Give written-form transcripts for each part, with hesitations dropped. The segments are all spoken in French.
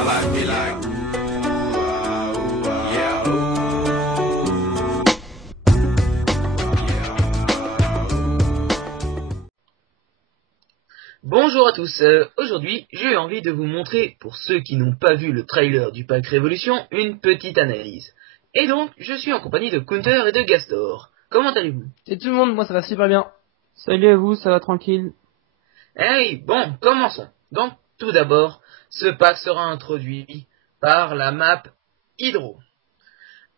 My life be like, yeah. Bonjour à tous, aujourd'hui j'ai eu envie de vous montrer, pour ceux qui n'ont pas vu le trailer du pack Révolution, une petite analyse. Et donc, je suis en compagnie de Counter et de Gastor. Comment allez-vous? Et tout le monde, moi ça va super bien. Salut à vous, ça va tranquille. Hey, bon, commençons. Donc, tout d'abord, ce pack sera introduit par la map Hydro.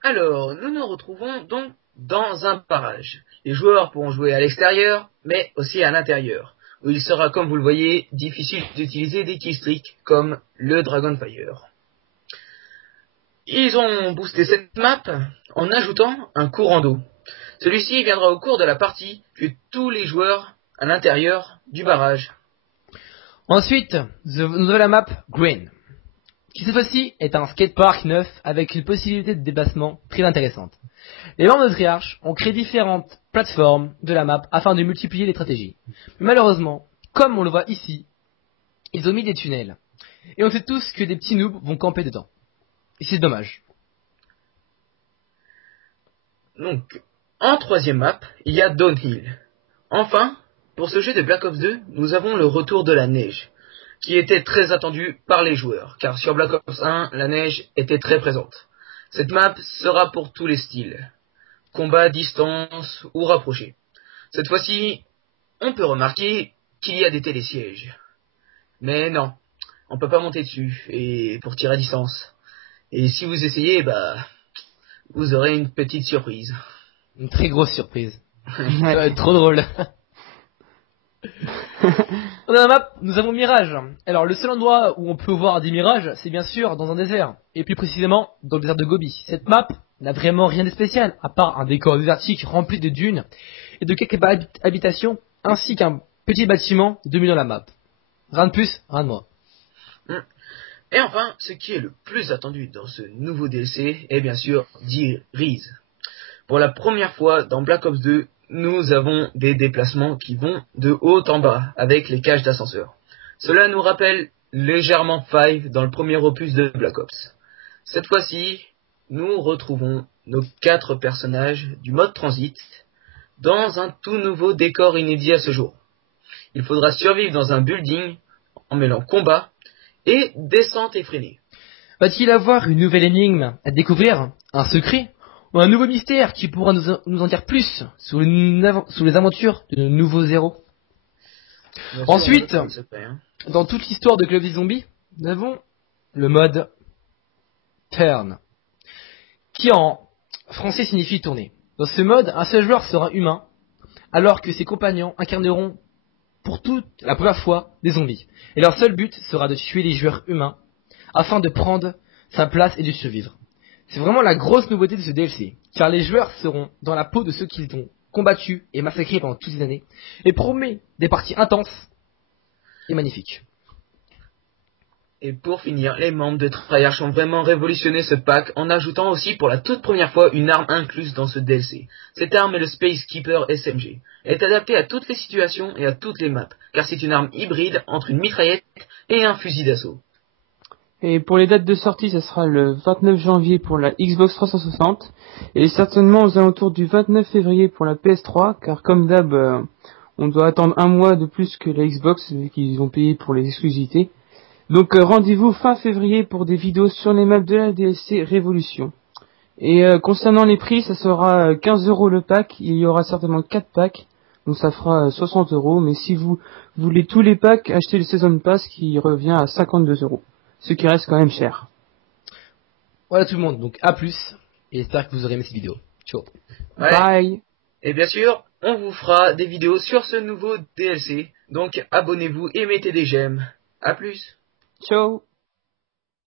Alors, nous nous retrouvons donc dans un barrage. Les joueurs pourront jouer à l'extérieur, mais aussi à l'intérieur, où il sera, comme vous le voyez, difficile d'utiliser des killstreaks comme le Dragonfire. Ils ont boosté cette map en ajoutant un courant d'eau. Celui-ci viendra au cours de la partie, puis tous les joueurs à l'intérieur du barrage. Ensuite, nous avons la map Green, qui cette fois-ci est un skatepark neuf avec une possibilité de déplacement très intéressante. Les membres de Triarch ont créé différentes plateformes de la map afin de multiplier les stratégies. Mais malheureusement, comme on le voit ici, ils ont mis des tunnels. Et on sait tous que des petits noobs vont camper dedans. Et c'est dommage. Donc, en troisième map, il y a Downhill. Enfin, pour ce jeu de Black Ops 2, nous avons le retour de la neige, qui était très attendu par les joueurs, car sur Black Ops 1, la neige était très présente. Cette map sera pour tous les styles, combat à distance ou rapproché. Cette fois-ci, on peut remarquer qu'il y a des télésièges. Mais non, on peut pas monter dessus, et pour tirer à distance. Et si vous essayez, vous aurez une petite surprise. Une très grosse surprise. Ça va être trop drôle. Dans la map, nous avons Mirage. Alors, le seul endroit où on peut voir des mirages, c'est bien sûr dans un désert. Et plus précisément, dans le désert de Gobi. Cette map n'a vraiment rien de spécial, à part un décor désertique rempli de dunes et de quelques habitations, ainsi qu'un petit bâtiment dominant la map. Rien de plus, rien de moins. Et enfin, ce qui est le plus attendu dans ce nouveau DLC est bien sûr D.Reese. Pour la première fois dans Black Ops 2, nous avons des déplacements qui vont de haut en bas avec les cages d'ascenseur. Cela nous rappelle légèrement Five dans le premier opus de Black Ops. Cette fois-ci, nous retrouvons nos 4 personnages du mode transit dans un tout nouveau décor inédit à ce jour. Il faudra survivre dans un building en mêlant combat et descente effrénée. Va-t-il avoir une nouvelle énigme à découvrir, un secret ou un nouveau mystère qui pourra nous en dire plus sur les aventures de nos nouveaux héros? Ensuite, dans toute l'histoire de Club des Zombies, nous avons le mode Turn, qui en français signifie tourner. Dans ce mode, un seul joueur sera humain, alors que ses compagnons incarneront pour toute la première fois des zombies. Et leur seul but sera de tuer les joueurs humains, afin de prendre sa place et de survivre. C'est vraiment la grosse nouveauté de ce DLC, car les joueurs seront dans la peau de ceux qu'ils ont combattus et massacrés pendant toutes ces années, et promet des parties intenses et magnifiques. Et pour finir, les membres de Triarch ont vraiment révolutionné ce pack en ajoutant aussi pour la toute première fois une arme incluse dans ce DLC. Cette arme est le Space Keeper SMG. Elle est adaptée à toutes les situations et à toutes les maps, car c'est une arme hybride entre une mitraillette et un fusil d'assaut. Et pour les dates de sortie, ça sera le 29 janvier pour la Xbox 360 et certainement aux alentours du 29 février pour la PS3, car comme d'hab, on doit attendre un mois de plus que la Xbox vu qu'ils ont payé pour les exclusivités. Donc rendez-vous fin février pour des vidéos sur les maps de la DLC Révolution. Et concernant les prix, ça sera 15 € le pack, il y aura certainement 4 packs, donc ça fera 60 €, mais si vous voulez tous les packs, achetez le Season Pass qui revient à 52 €. Ce qui reste quand même cher. Voilà tout le monde, donc à plus, et j'espère que vous aurez aimé cette vidéo. Ciao. Ouais. Bye. Et bien sûr, on vous fera des vidéos sur ce nouveau DLC, donc abonnez-vous et mettez des j'aime. A plus. Ciao.